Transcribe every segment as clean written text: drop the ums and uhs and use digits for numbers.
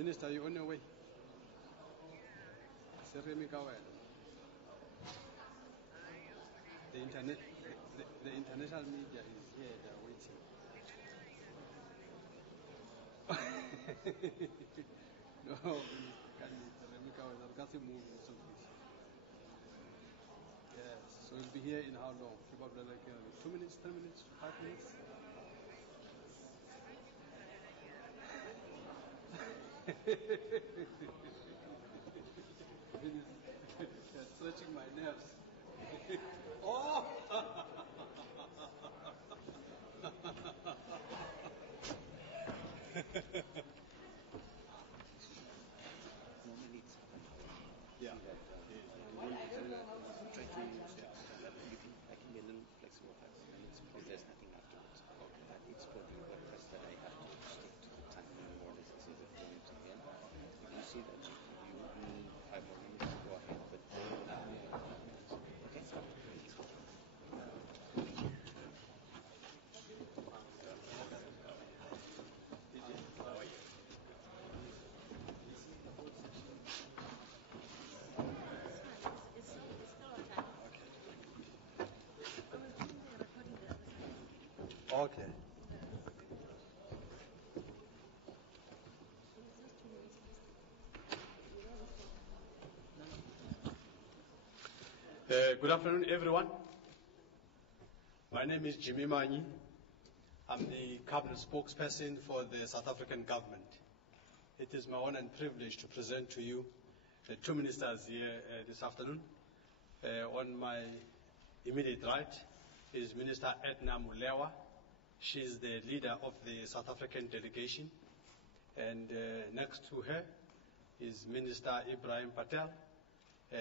Minister, you're on your way. Seremi Kawel. The international media is here, they're waiting. No, Seremi Kawel, so please. Yes, so we'll be here in how long? Probably like 2 minutes, 10 minutes, 5 minutes? You're stretching my nerves. Oh! 4 minutes. Yeah. Try to I can be a little flexible 5 minutes because there's nothing afterwards. Okay. But it's for the WordPress that I have to stick to the time more or less as if going to the end. If you see that you need 5 more minutes, go ahead. But Okay. Good afternoon, everyone. My name is Jimmy Manyi. I'm the cabinet spokesperson for the South African government. It is my honor and privilege to present to you the two ministers here this afternoon. On my immediate right is Minister Edna Molewa. She is the leader of the South African delegation. And next to her is Minister Ibrahim Patel.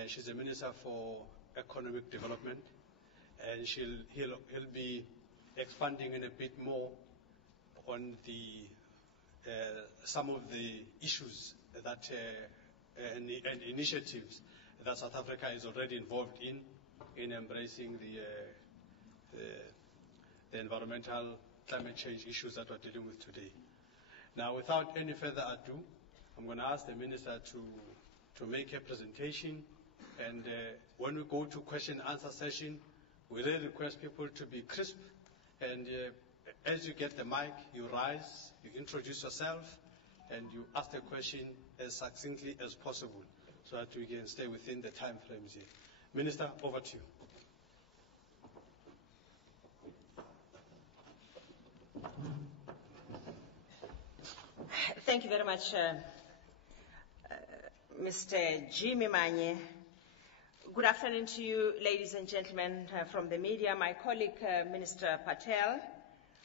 She's the Minister for Economic Development. And he'll be expanding in a bit more on the some of the issues that and initiatives that South Africa is already involved in embracing the environmental climate change issues that we're dealing with today. Now, without any further ado, I'm going to ask the Minister to make a presentation. And when we go to question and answer session, we really request people to be crisp. And as you get the mic, you rise, you introduce yourself, and you ask the question as succinctly as possible so that we can stay within the time frames here. Minister, over to you. Thank you very much, Mr. Jimmy Manyi. Good afternoon to you, ladies and gentlemen from the media. My colleague, Minister Patel,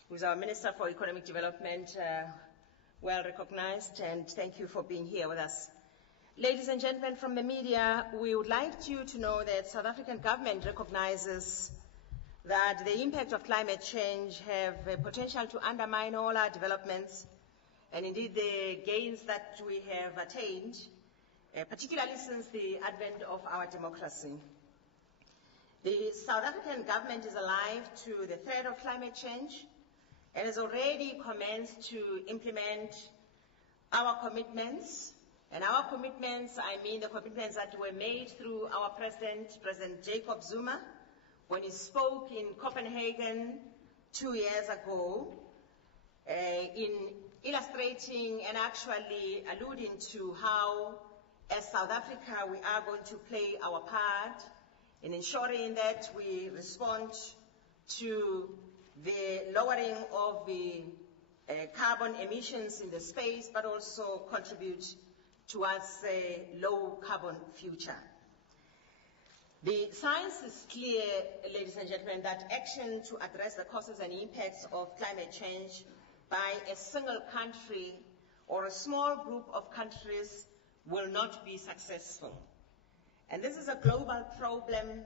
who is our Minister for Economic Development, well recognized, and thank you for being here with us. Ladies and gentlemen from the media, we would like you to know that South African government recognizes that the impact of climate change have a potential to undermine all our developments and indeed the gains that we have attained, particularly since the advent of our democracy. The South African government is alive to the threat of climate change and has already commenced to implement our commitments. And our commitments, I mean the commitments that were made through our President Jacob Zuma, when he spoke in Copenhagen 2 years ago, in illustrating and actually alluding to how, as South Africa, we are going to play our part in ensuring that we respond to the lowering of the carbon emissions in the space, but also contribute towards a low carbon future. The science is clear, ladies and gentlemen, that action to address the causes and impacts of climate change by a single country or a small group of countries will not be successful. And this is a global problem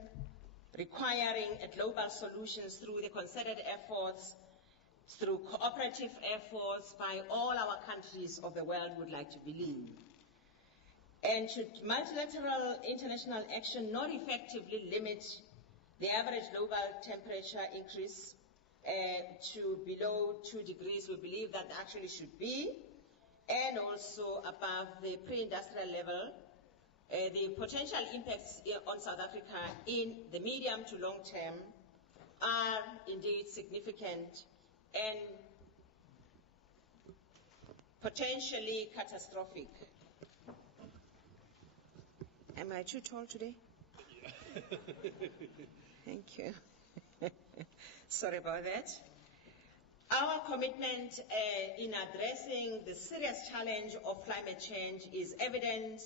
requiring a global solutions through the concerted efforts, through cooperative efforts by all our countries of the world, would like to believe. And should multilateral international action not effectively limit the average global temperature increase to below 2 degrees, we believe that actually should be and also above the pre-industrial level, the potential impacts on South Africa in the medium to long term are indeed significant and potentially catastrophic. Am I too tall today? Thank you. Sorry about that. Our commitment in addressing the serious challenge of climate change is evident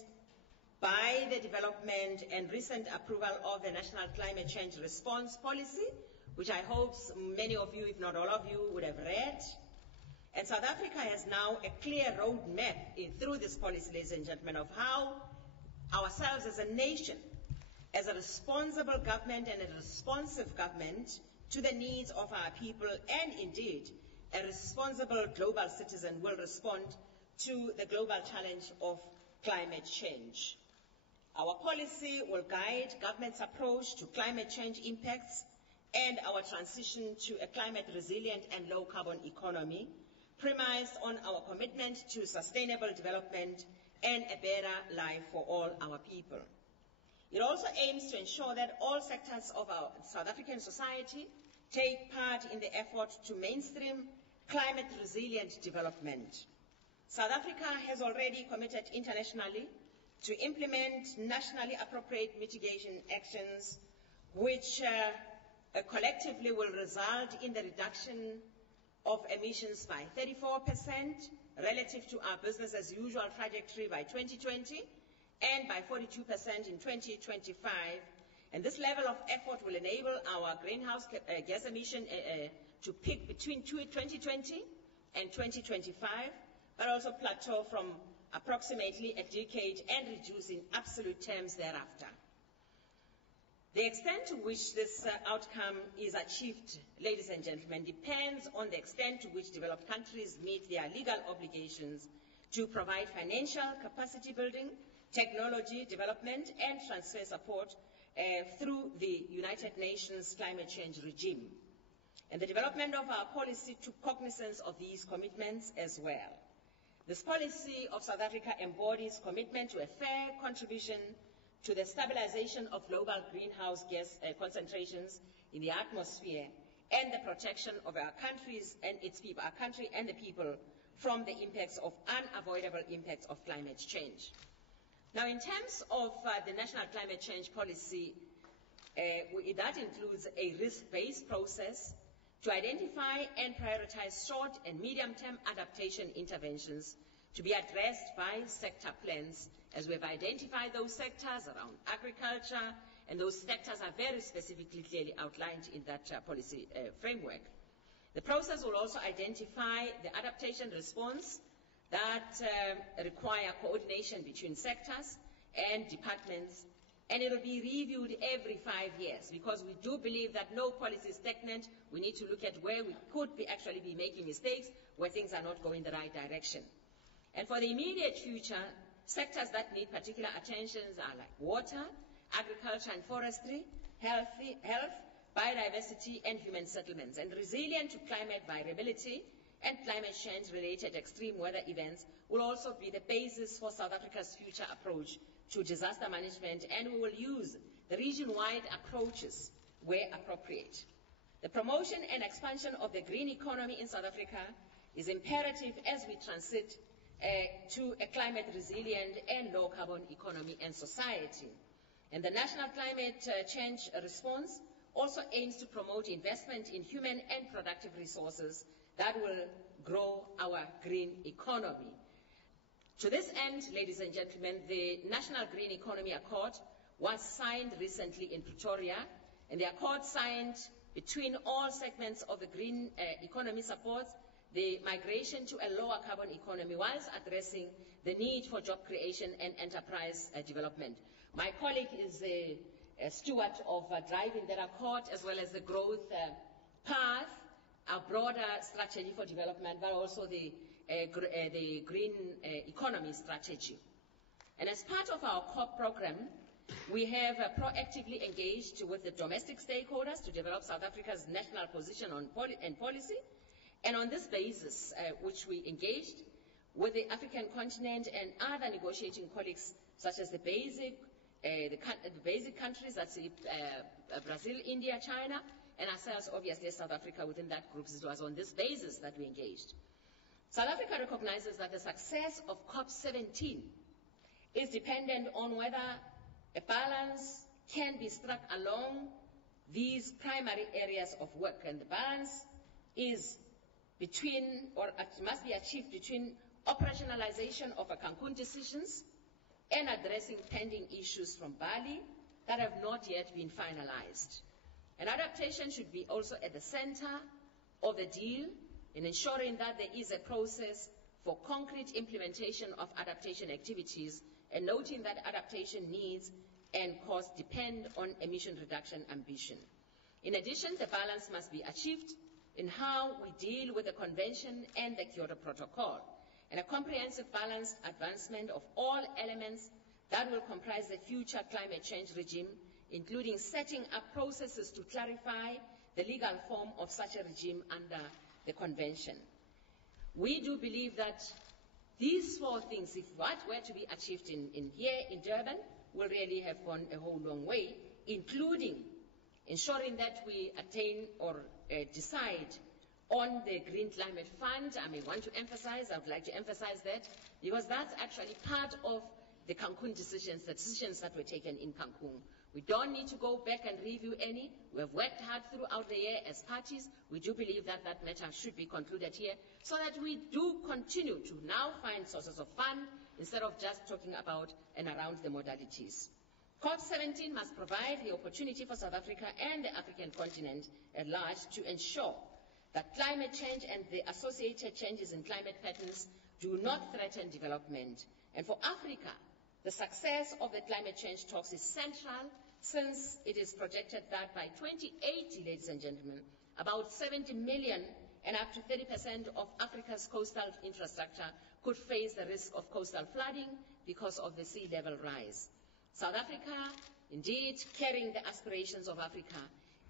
by the development and recent approval of the National Climate Change Response Policy, which I hope many of you, if not all of you, would have read. And South Africa has now a clear roadmap through this policy, ladies and gentlemen, of how ourselves as a nation, as a responsible government and a responsive government to the needs of our people, and indeed a responsible global citizen, will respond to the global challenge of climate change. Our policy will guide government's approach to climate change impacts and our transition to a climate resilient and low carbon economy, premised on our commitment to sustainable development and a better life for all our people. It also aims to ensure that all sectors of our South African society take part in the effort to mainstream climate resilient development. South Africa has already committed internationally to implement nationally appropriate mitigation actions which collectively will result in the reduction of emissions by 34% relative to our business as usual trajectory by 2020 and by 42% in 2025. And this level of effort will enable our greenhouse gas emission to peak between 2020 and 2025, but also plateau from approximately a decade and reduce in absolute terms thereafter. The extent to which this outcome is achieved, ladies and gentlemen, depends on the extent to which developed countries meet their legal obligations to provide financial capacity building, technology development and transfer support through the United Nations climate change regime. And the development of our policy took cognizance of these commitments as well. This policy of South Africa embodies commitment to a fair contribution to the stabilization of global greenhouse gas concentrations in the atmosphere and the protection of our countries and its people, our country and the people, from the impacts of unavoidable impacts of climate change. Now, in terms of the National Climate Change Policy, that includes a risk-based process to identify and prioritize short and medium-term adaptation interventions to be addressed by sector plans, as we have identified those sectors around agriculture, and those sectors are very specifically clearly outlined in that policy framework. The process will also identify the adaptation response that require coordination between sectors and departments, and it will be reviewed every 5 years, because we do believe that no policy is stagnant. We need to look at where we could actually be making mistakes, where things are not going the right direction. And for the immediate future, sectors that need particular attentions are like water, agriculture and forestry, health, biodiversity and human settlements. And resilient to climate variability and climate change-related extreme weather events will also be the basis for South Africa's future approach to disaster management, and we will use the region-wide approaches where appropriate. The promotion and expansion of the green economy in South Africa is imperative as we transit to a climate resilient and low carbon economy and society. And the National Climate Change Response also aims to promote investment in human and productive resources that will grow our green economy. To this end, ladies and gentlemen, the National Green Economy Accord was signed recently in Pretoria, and the accord signed between all segments of the green economy supports the migration to a lower carbon economy whilst addressing the need for job creation and enterprise development. My colleague is a steward of driving that accord, as well as the growth path, a broader strategy for development, but also the green economy strategy. And as part of our COP program, we have proactively engaged with the domestic stakeholders to develop South Africa's national position on and policy. And on this basis, which we engaged, with the African continent and other negotiating colleagues, such as the basic countries, that's Brazil, India, China, and ourselves, obviously, South Africa within that group. It was on this basis that we engaged. South Africa recognizes that the success of COP17 is dependent on whether a balance can be struck along these primary areas of work, and the balance is between, or it must be achieved between operationalization of the Cancun decisions and addressing pending issues from Bali that have not yet been finalized. And adaptation should be also at the center of the deal in ensuring that there is a process for concrete implementation of adaptation activities, and noting that adaptation needs and costs depend on emission reduction ambition. In addition, the balance must be achieved in how we deal with the Convention and the Kyoto Protocol, and a comprehensive balanced advancement of all elements that will comprise the future climate change regime, including setting up processes to clarify the legal form of such a regime under the Convention. We do believe that these four things, if what were to be achieved here in Durban, will really have gone a whole long way, including ensuring that we attain or decide on the Green Climate Fund. I would like to emphasize that, because that's actually part of the Cancun decisions, the decisions that were taken in Cancun. We don't need to go back and review any. We have worked hard throughout the year as parties. We do believe that that matter should be concluded here, so that we do continue to now find sources of fund instead of just talking about and around the modalities. COP17 must provide the opportunity for South Africa and the African continent at large to ensure that climate change and the associated changes in climate patterns do not threaten development. And for Africa, the success of the climate change talks is central, since it is projected that by 2080, ladies and gentlemen, about 70 million and up to 30% of Africa's coastal infrastructure could face the risk of coastal flooding because of the sea level rise. South Africa, indeed, carrying the aspirations of Africa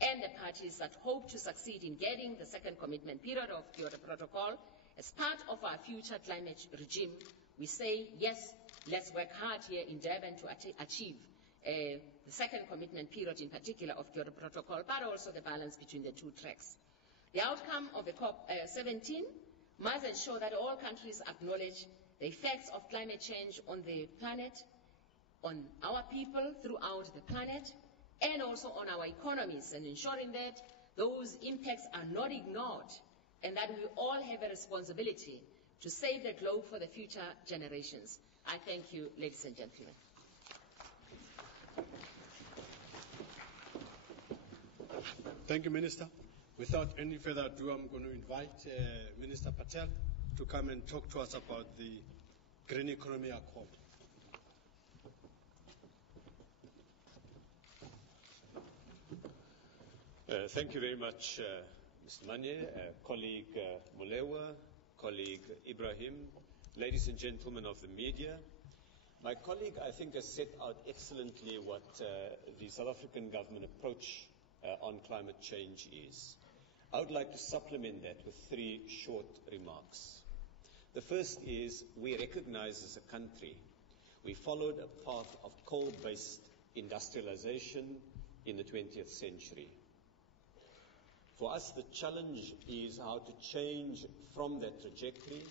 and the parties that hope to succeed in getting the second commitment period of Kyoto Protocol as part of our future climate regime, we say, yes, let's work hard here in Durban to achieve the second commitment period, in particular of Kyoto Protocol, but also the balance between the two tracks. The outcome of the COP17 must ensure that all countries acknowledge the effects of climate change on the planet, on our people throughout the planet, and also on our economies, and ensuring that those impacts are not ignored, and that we all have a responsibility to save the globe for the future generations. I thank you, ladies and gentlemen. Thank you, Minister. Without any further ado, I'm going to invite Minister Patel to come and talk to us about the Green Economy Accord. Thank you very much, Mr. Manye, colleague Molewa, colleague Ibrahim, ladies and gentlemen of the media. My colleague, I think, has set out excellently what the South African government approach on climate change is. I would like to supplement that with three short remarks. The first is, we recognize as a country, we followed a path of coal-based industrialization in the 20th century. For us, the challenge is how to change from that trajectory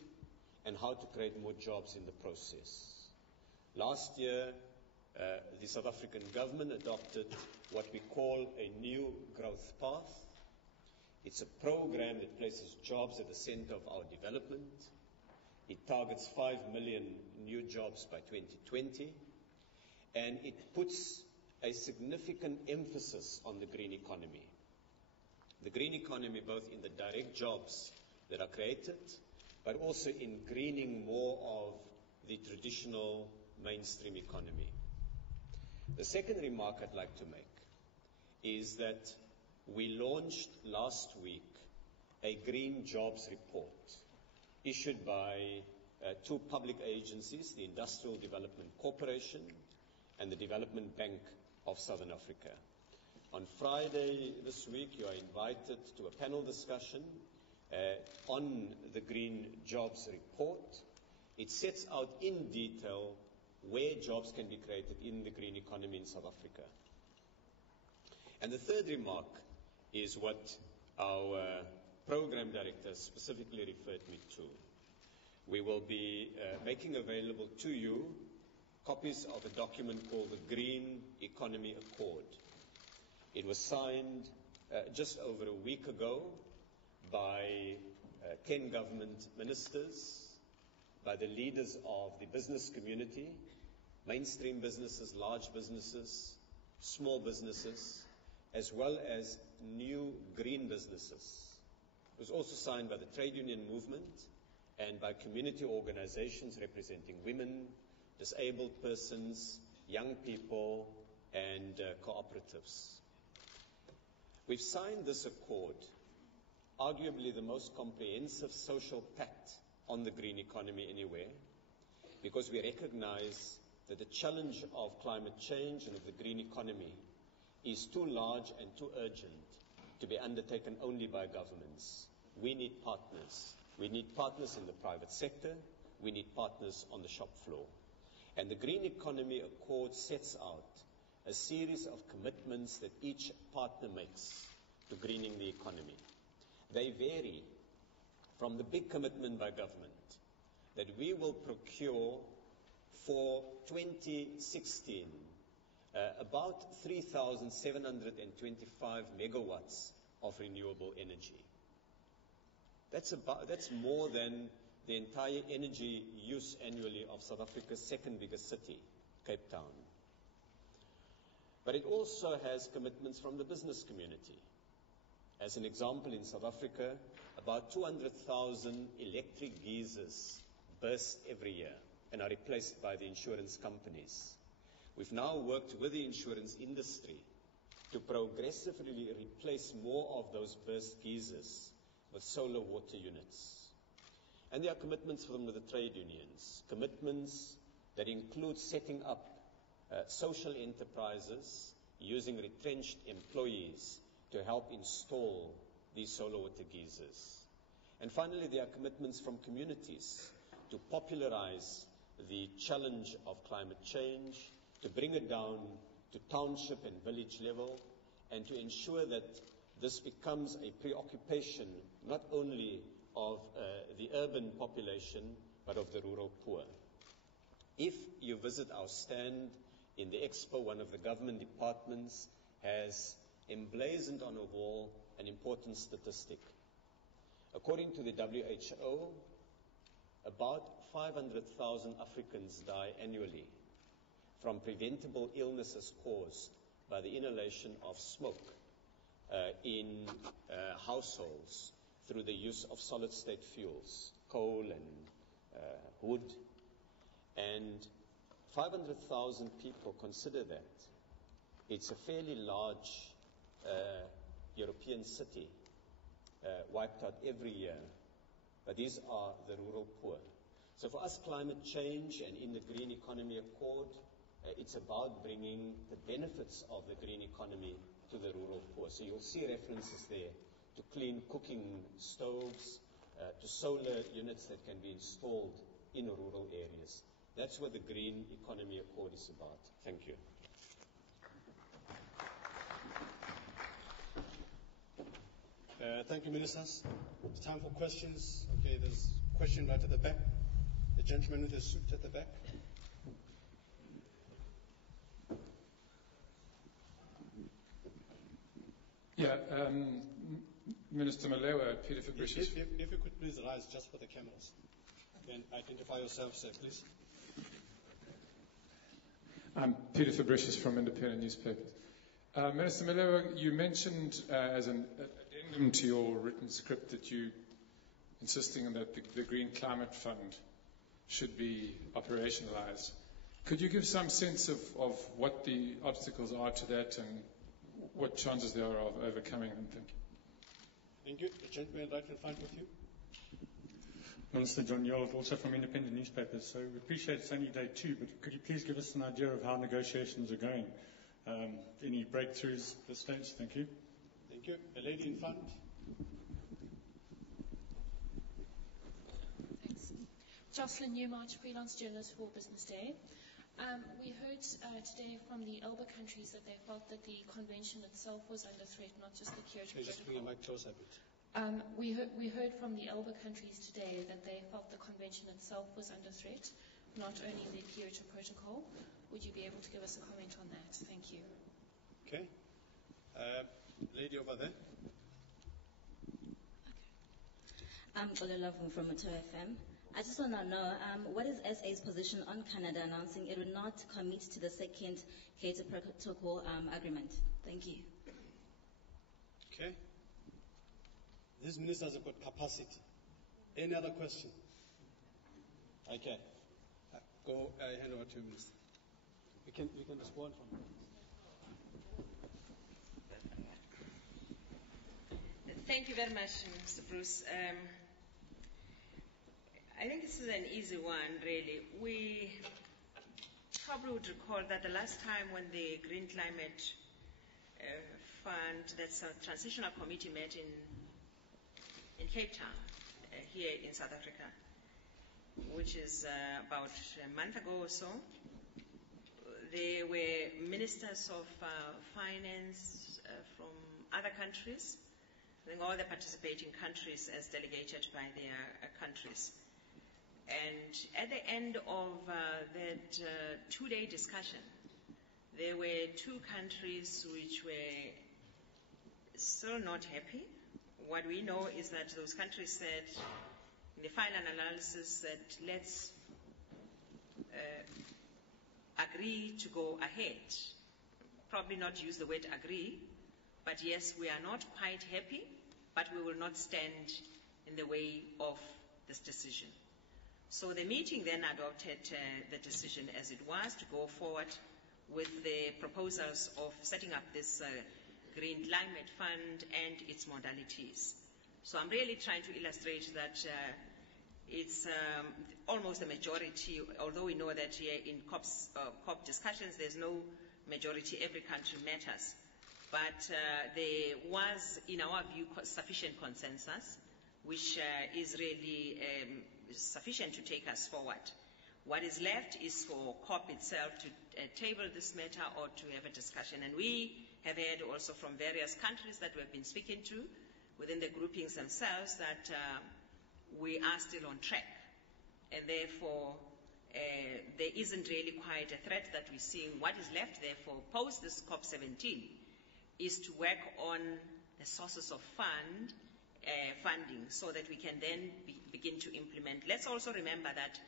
and how to create more jobs in the process. Last year, the South African government adopted what we call a new growth path. It's a program that places jobs at the center of our development. It targets 5 million new jobs by 2020, and it puts a significant emphasis on the green economy. The green economy, both in the direct jobs that are created, but also in greening more of the traditional mainstream economy. The second remark I'd like to make is that we launched last week a Green Jobs Report issued by two public agencies, the Industrial Development Corporation and the Development Bank of Southern Africa. On Friday this week, you are invited to a panel discussion on the Green Jobs Report, It sets out in detail where jobs can be created in the green economy in South Africa. And the third remark is what our program director specifically referred me to. We will be making available to you copies of a document called the Green Economy Accord. It was signed just over a week ago by 10 government ministers, by the leaders of the business community, mainstream businesses, large businesses, small businesses, as well as new green businesses. It was also signed by the trade union movement and by community organizations representing women, disabled persons, young people, and cooperatives. We've signed this accord, arguably the most comprehensive social pact on the green economy anywhere, because we recognize that the challenge of climate change and of the green economy is too large and too urgent to be undertaken only by governments. We need partners. We need partners in the private sector. We need partners on the shop floor. And the Green Economy Accord sets out a series of commitments that each partner makes to greening the economy. They vary from the big commitment by government that we will procure for 2016 about 3,725 megawatts of renewable energy. That's more than the entire energy use annually of South Africa's second biggest city, Cape Town. But it also has commitments from the business community. As an example, in South Africa, about 200,000 electric geysers burst every year and are replaced by the insurance companies. We've now worked with the insurance industry to progressively replace more of those burst geysers with solar water units. And there are commitments from the trade unions, commitments that include setting up social enterprises using retrenched employees to help install these solar water geysers. And finally, there are commitments from communities to popularize the challenge of climate change, to bring it down to township and village level, and to ensure that this becomes a preoccupation not only of the urban population, but of the rural poor. If you visit our stand in the expo, one of the government departments has emblazoned on a wall an important statistic. According to the WHO, about 500,000 Africans die annually from preventable illnesses caused by the inhalation of smoke in households through the use of solid-state fuels, coal and wood. And 500,000 people consider that it's a fairly large European city wiped out every year. But these are the rural poor. So for us, climate change and in the Green Economy Accord, it's about bringing the benefits of the green economy to the rural poor. So you'll see references there to clean cooking stoves, to solar units that can be installed in rural areas. That's what the Green Economy Accord is about. Thank you. Thank you, Ministers. It's time for questions. Okay, there's a question right at the back. The gentleman with the suit at the back. Yeah, Minister Malewa, Peter Fabricius. If you could please rise just for the cameras. And identify yourself, sir, please. I'm Peter Fabricius from Independent Newspapers. Minister Malewa, you mentioned as an addendum to your written script that you insisting that the Green Climate Fund should be operationalized. Could you give some sense of what the obstacles are to that and what chances there are of overcoming them? Thank you. Thank you. The gentleman right in front with you. Minister John Yold, also from Independent Newspapers. So we appreciate it's only day 2, but could you please give us an idea of how negotiations are going? Any breakthroughs at this stage? Thank you. Thank you. The lady in front. Thanks. Jocelyn Newmarch, freelance journalist for Business Day. We heard today from the Elba countries that they felt that the convention itself was under threat, not just the Kyoto Protocol. Just bring your mic closer a bit. We heard from the Elba countries today that they felt the convention itself was under threat, not only the Kyoto Protocol. Would you be able to give us a comment on that? Thank you. Okay. Lady over there. I'm Gololavu from Moto FM. I just want to know, what is SA's position on Canada announcing it would not commit to the second Kyoto Protocol agreement? Thank you. Okay. These ministers have got capacity. Any other question? Okay. Go hand over to you, Minister. We can respond from there. Thank you very much, Mr. Bruce. I think this is an easy one, really. We probably would recall that the last time when the Green Climate Fund, that's a transitional committee, met in Cape Town, here in South Africa, which is about a month ago or so. There were ministers of finance from other countries, I think all the participating countries as delegated by their countries. And at the end of that two-day discussion, there were two countries which were still not happy. What we know is that those countries said, in the final analysis, that let's agree to go ahead. Probably not use the word agree, but yes, we are not quite happy, but we will not stand in the way of this decision. So the meeting then adopted the decision as it was to go forward with the proposals of setting up this Green Climate Fund and its modalities. So I'm really trying to illustrate that it's almost a majority, although we know that here in COP discussions there's no majority, every country matters. But there was, in our view, sufficient consensus, which is really sufficient to take us forward. What is left is for COP itself to table this matter or to have a discussion. And we have heard also from various countries that we've been speaking to within the groupings themselves that we are still on track. And therefore, there isn't really quite a threat that we're seeing. What is left, therefore, post this COP17 is to work on the sources of funding so that we can then begin to implement. Let's also remember that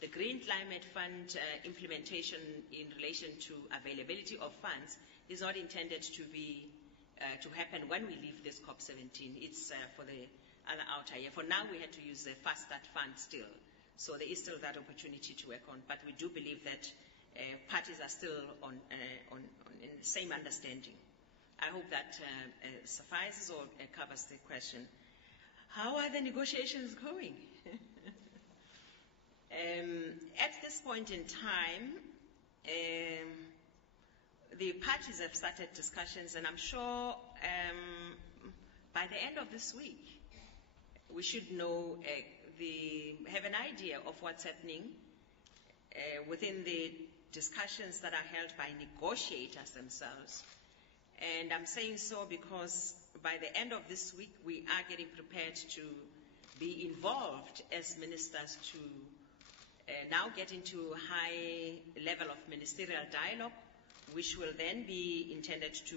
the Green Climate Fund implementation in relation to availability of funds is not intended to be to happen when we leave this COP17. It's for the other outer year. For now, we had to use the Fast Start Fund still. So there is still that opportunity to work on. But we do believe that parties are still on in the same understanding. I hope that suffices or covers the question. How are the negotiations going? At this point in time, the parties have started discussions, and I'm sure by the end of this week, we should know, have an idea of what's happening within the discussions that are held by negotiators themselves. And I'm saying so because by the end of this week, we are getting prepared to be involved as ministers to now get into a high level of ministerial dialogue, which will then be intended to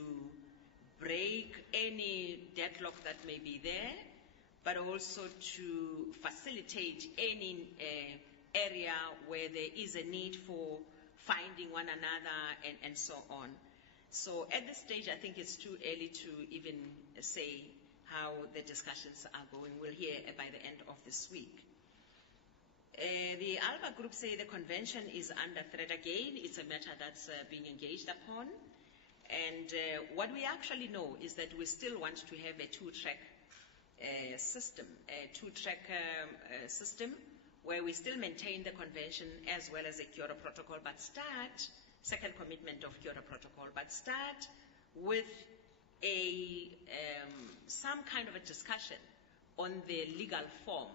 break any deadlock that may be there, but also to facilitate any area where there is a need for finding one another and so on. So at this stage, I think it's too early to even say how the discussions are going. We'll hear by the end of this week. The ALBA group say the convention is under threat again. It's a matter that's being engaged upon. And what we actually know is that we still want to have a two-track system, system where we still maintain the convention as well as the Kyoto Protocol, but start, second commitment of Kyoto Protocol, but start with some kind of a discussion on the legal form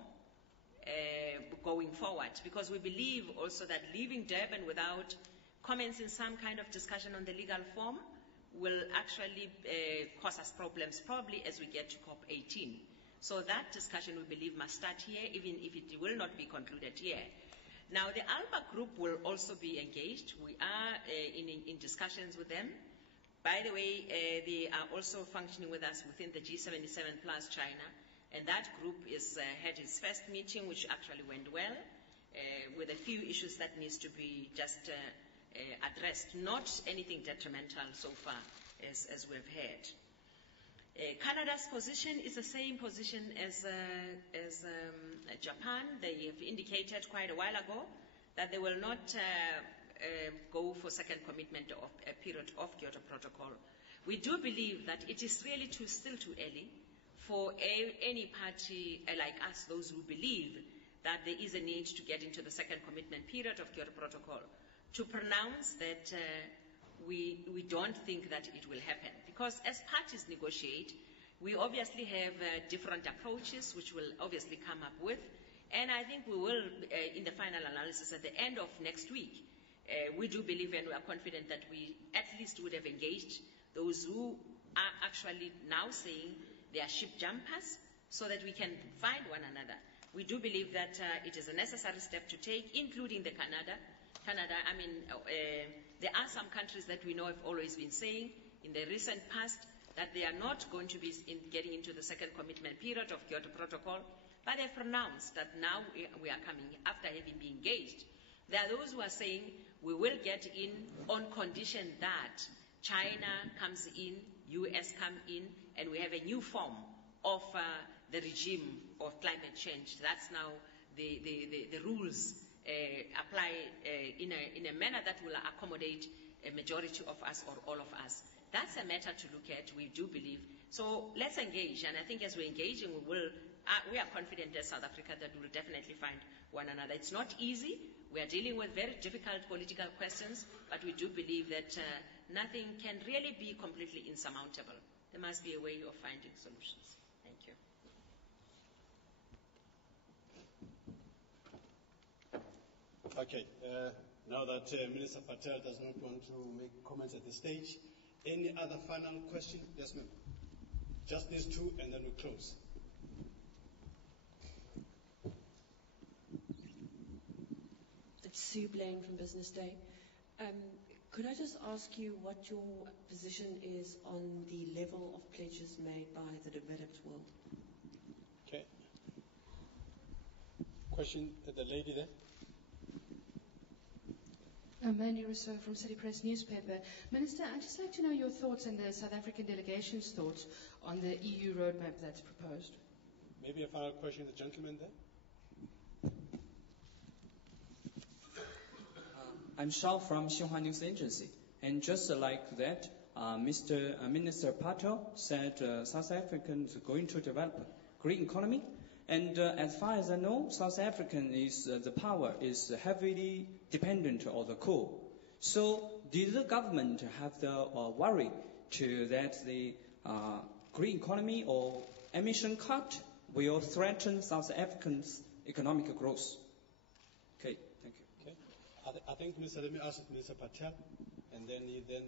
going forward, because we believe also that leaving Durban without commencing some kind of discussion on the legal form will actually cause us problems probably as we get to COP18. So that discussion, we believe, must start here, even if it will not be concluded here. Now, the ALBA group will also be engaged. We are in discussions with them. By the way, they are also functioning with us within the G77 plus China, and that group had its first meeting, which actually went well, with a few issues that needs to be just addressed, not anything detrimental so far as we've heard. Canada's position is the same position as Japan. They have indicated quite a while ago that they will not go for second commitment of a period of Kyoto Protocol. We do believe that it is really still too early for any party like us, those who believe that there is a need to get into the second commitment period of Kyoto Protocol, to pronounce that we don't think that it will happen. Because as parties negotiate, we obviously have different approaches which we'll obviously come up with. And I think we will, in the final analysis at the end of next week, we do believe and we are confident that we at least would have engaged those who are actually now saying they are ship jumpers, so that we can find one another. We do believe that it is a necessary step to take, including the Canada. I mean, there are some countries that we know have always been saying in the recent past that they are not going to be getting into the second commitment period of Kyoto Protocol, but they have pronounced that now we are coming after having been engaged. There are those who are saying we will get in on condition that China comes in, US come in, and we have a new form of the regime of climate change. That's now the rules apply in a manner that will accommodate a majority of us or all of us. That's a matter to look at, we do believe. So let's engage, and I think as we're engaging, we are confident as South Africa that we will definitely find one another. It's not easy. We are dealing with very difficult political questions, but we do believe that nothing can really be completely insurmountable. There must be a way of finding solutions. Thank you. Okay. Now that Minister Patel does not want to make comments at this stage, any other final question? Yes, ma'am. Just these two, and then we close. It's Sue Blaine from Business Day. Could I just ask you what your position is on the level of pledges made by the developed world? Okay. Question to the lady there. Mandy Rousseau from City Press newspaper. Minister, I'd just like to know your thoughts and the South African delegation's thoughts on the EU roadmap that's proposed. Maybe a final question to the gentleman there. I'm Shao from Xinhua News Agency. And just like that, Minister Patel said South Africans are going to develop green economy. And as far as I know, South African the power is heavily dependent on the coal. So did the government have the worry that the green economy or emission cut will threaten South Africans' economic growth? Okay, thank you. Okay. I think, Minister, let me ask Minister Patel, and then he then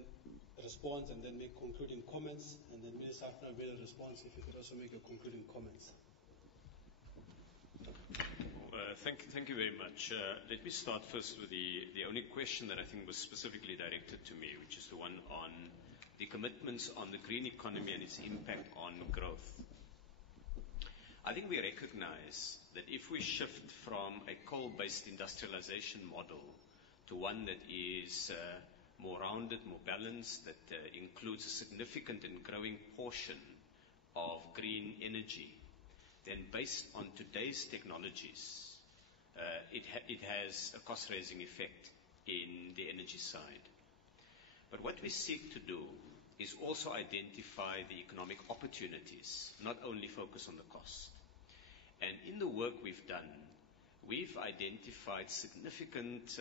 responds and then make concluding comments, and then Minister After will respond if he could also make a concluding comments. Thank you very much. Let me start first with the only question that I think was specifically directed to me, which is the one on the commitments on the green economy and its impact on growth. I think we recognize that if we shift from a coal-based industrialization model to one that is more rounded, more balanced, that includes a significant and growing portion of green energy, then based on today's technologies, it has a cost-raising effect in the energy side. But what we seek to do is also identify the economic opportunities, not only focus on the cost. And in the work we've done, we've identified significant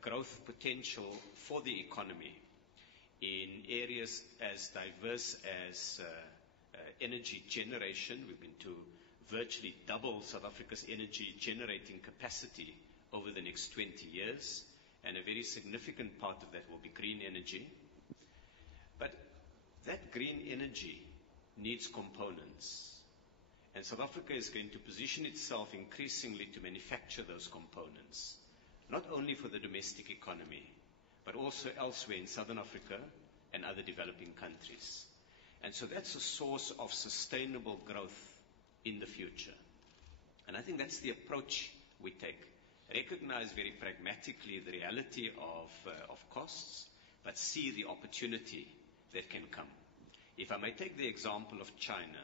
growth potential for the economy in areas as diverse as energy generation. We've been to virtually double South Africa's energy generating capacity over the next 20 years, and a very significant part of that will be green energy. But that green energy needs components. And South Africa is going to position itself increasingly to manufacture those components, not only for the domestic economy, but also elsewhere in Southern Africa and other developing countries. And so that's a source of sustainable growth in the future. And I think that's the approach we take. Recognize very pragmatically the reality of costs, but see the opportunity that can come. If I may take the example of China,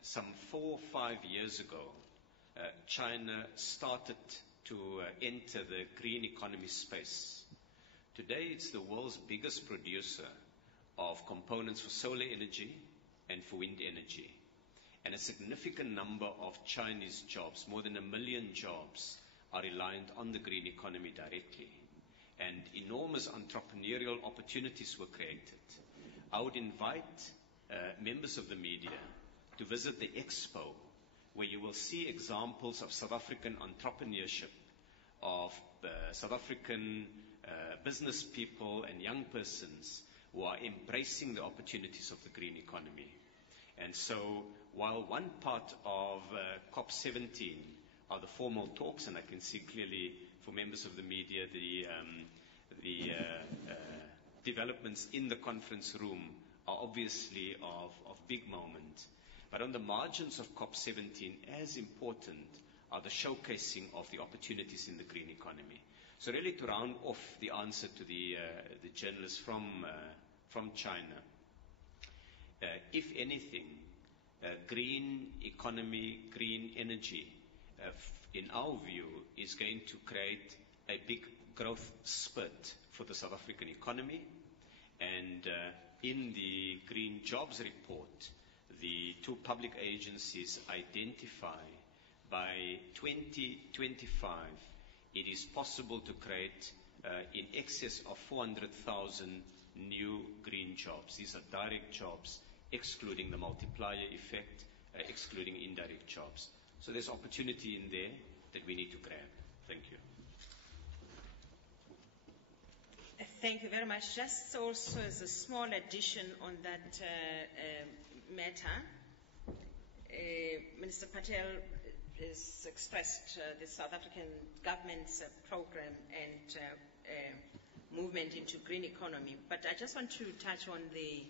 some 4 or 5 years ago, China started to enter the green economy space. Today, it's the world's biggest producer of components for solar energy and for wind energy. And a significant number of Chinese jobs, more than 1 million jobs, are reliant on the green economy directly. And enormous entrepreneurial opportunities were created. I would invite members of the media to visit the expo, where you will see examples of South African entrepreneurship, of South African business people and young persons who are embracing the opportunities of the green economy. And so, while one part of COP17 are the formal talks, and I can see clearly for members of the media the developments in the conference room are obviously of big moment. But on the margins of COP17, as important are the showcasing of the opportunities in the green economy. So really, to round off the answer to the journalist from China, if anything, green economy, green energy, in our view, is going to create a big growth spurt for the South African economy. And in the Green Jobs Report, the two public agencies identify by 2025, it is possible to create in excess of 400,000 new green jobs. These are direct jobs, excluding the multiplier effect, excluding indirect jobs. So there's opportunity in there that we need to grab. Thank you. Thank you very much. Just also as a small addition on that matter, Minister Patel has expressed the South African government's program and movement into green economy. But I just want to touch on the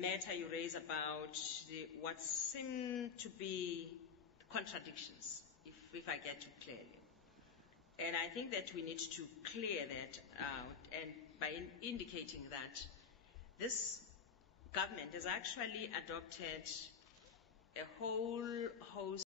matter you raise about what seem to be contradictions, if I get you clearly. And I think that we need to clear that out, and by indicating that this government has actually adopted a whole host